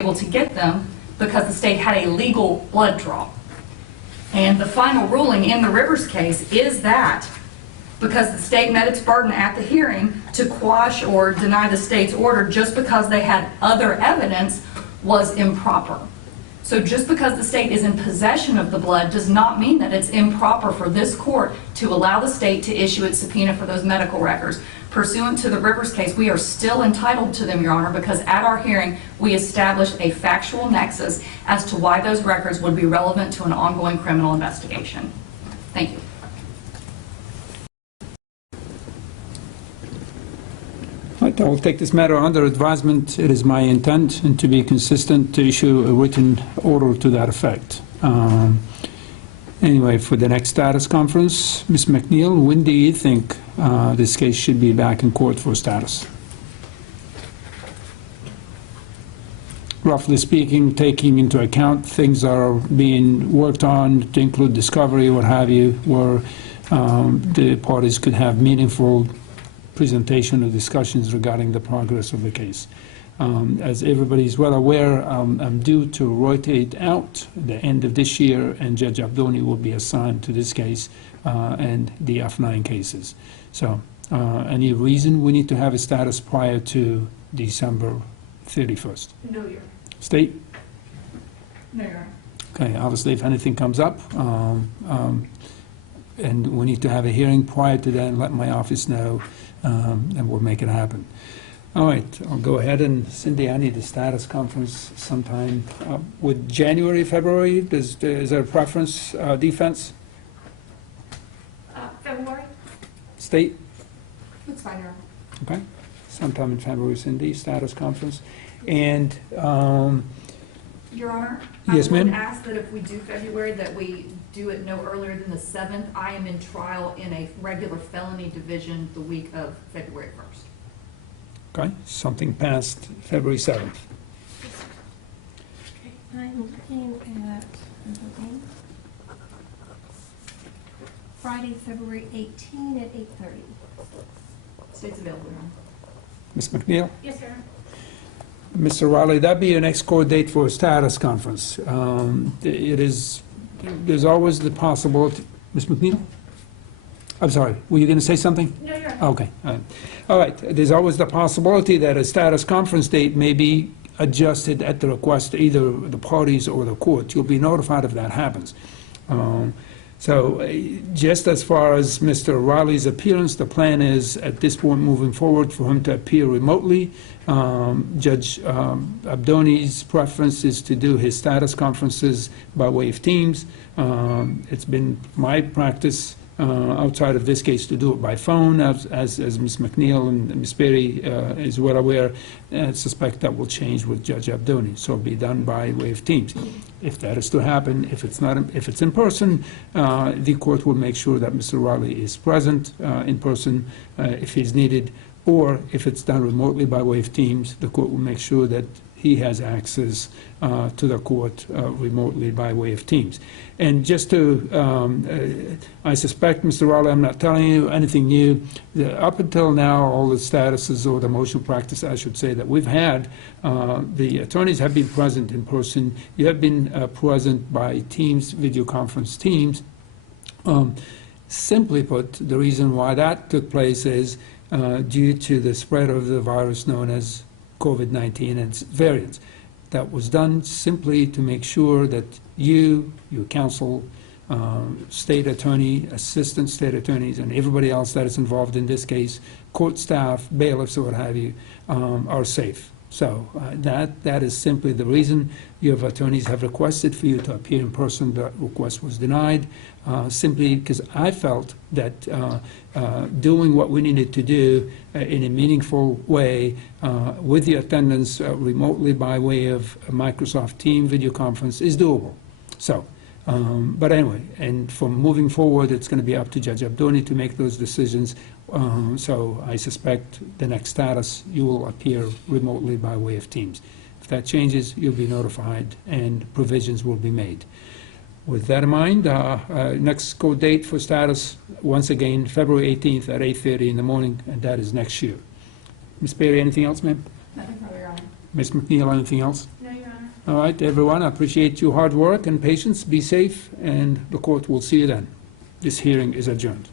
able to get them because the state had a legal blood draw. And the final ruling in the Rivers case is that because the state met its burden at the hearing to quash or deny the state's order just because they had other evidence was improper. So just because the state is in possession of the blood does not mean that it's improper for this court to allow the state to issue its subpoena for those medical records. Pursuant to the Rivers case, we are still entitled to them, Your Honor, because at our hearing, we established a factual nexus as to why those records would be relevant to an ongoing criminal investigation. Thank you. Right, I will take this matter under advisement. It is my intent, and to be consistent, to issue a written order to that effect. Anyway, for the next status conference, Ms. McNeil, when do you think this case should be back in court for status? Roughly speaking, taking into account things are being worked on to include discovery, what have you, where the parties could have meaningful presentation or discussions regarding the progress of the case. As everybody is well aware, I'm due to rotate out the end of this year, and Judge Abdoni will be assigned to this case and the F9 cases. So any reason we need to have a status prior to December 31st? No, Your Honor. State? No, Your Honor. Okay, obviously if anything comes up, and we need to have a hearing prior to that, let my office know, and we'll make it happen. All right, I'll go ahead and, Cindy, I need a status conference sometime with January, February. Is there a preference, defense? February? State? That's fine, Your Honor. Okay, sometime in February, Cindy, status conference. And, Your Honor, yes, I would ma'am? ask that if we do February, that we do it no earlier than the 7th. I am in trial in a regular felony division the week of February 1st. Okay, something past February 7th. Okay, I'm looking at Friday, February 18 at 8:30. State's available, Your Honor. Ms. McNeil? Yes, sir. Mr. Riley, that'd be your next court date for a status conference. There's always the possibility. Ms. McNeil? I'm sorry, were you going to say something? No, you're right. Okay. All right. There's always the possibility that a status conference date may be adjusted at the request of either the parties or the court. You'll be notified if that happens. Just as far as Mr. Riley's appearance, the plan is at this point moving forward for him to appear remotely. Judge Abdoni's preference is to do his status conferences by way of Teams. It's been my practice outside of this case to do it by phone, as Ms. McNeil and Ms. Berry is well aware. I suspect that will change with Judge Abdoni, so it'll be done by way of Teams. If that is to happen, if it's in person, the court will make sure that Mr. Riley is present in person if he's needed, or if it's done remotely by way of Teams, the court will make sure that he has access to the court remotely by way of Teams. And just to, I suspect, Mr. Riley, I'm not telling you anything new. Up until now, all the statuses, or the motion practice, I should say, that we've had, the attorneys have been present in person. You have been present by Teams, video conference Teams. Simply put, the reason why that took place is due to the spread of the virus known as COVID-19 and its variants. That was done simply to make sure that your counsel, state attorney, assistant state attorneys, and everybody else that is involved in this case, court staff, bailiffs, or what have you, are safe. So that is simply the reason. Your attorneys have requested for you to appear in person. That request was denied, simply because I felt that doing what we needed to do in a meaningful way with the attendance remotely by way of a Microsoft Teams video conference is doable. So, but anyway, and from moving forward, it's going to be up to Judge Abdoni to make those decisions. So I suspect the next status, you will appear remotely by way of Teams. If that changes, you'll be notified and provisions will be made. With that in mind, next court date for status, once again, February 18th at 8:30 in the morning, and that is next year. Ms. Berry, anything else, ma'am? Nothing further, Your Honor. Ms. McNeil, anything else? No, Your Honor. All right, everyone, I appreciate your hard work and patience. Be safe, and the court will see you then. This hearing is adjourned.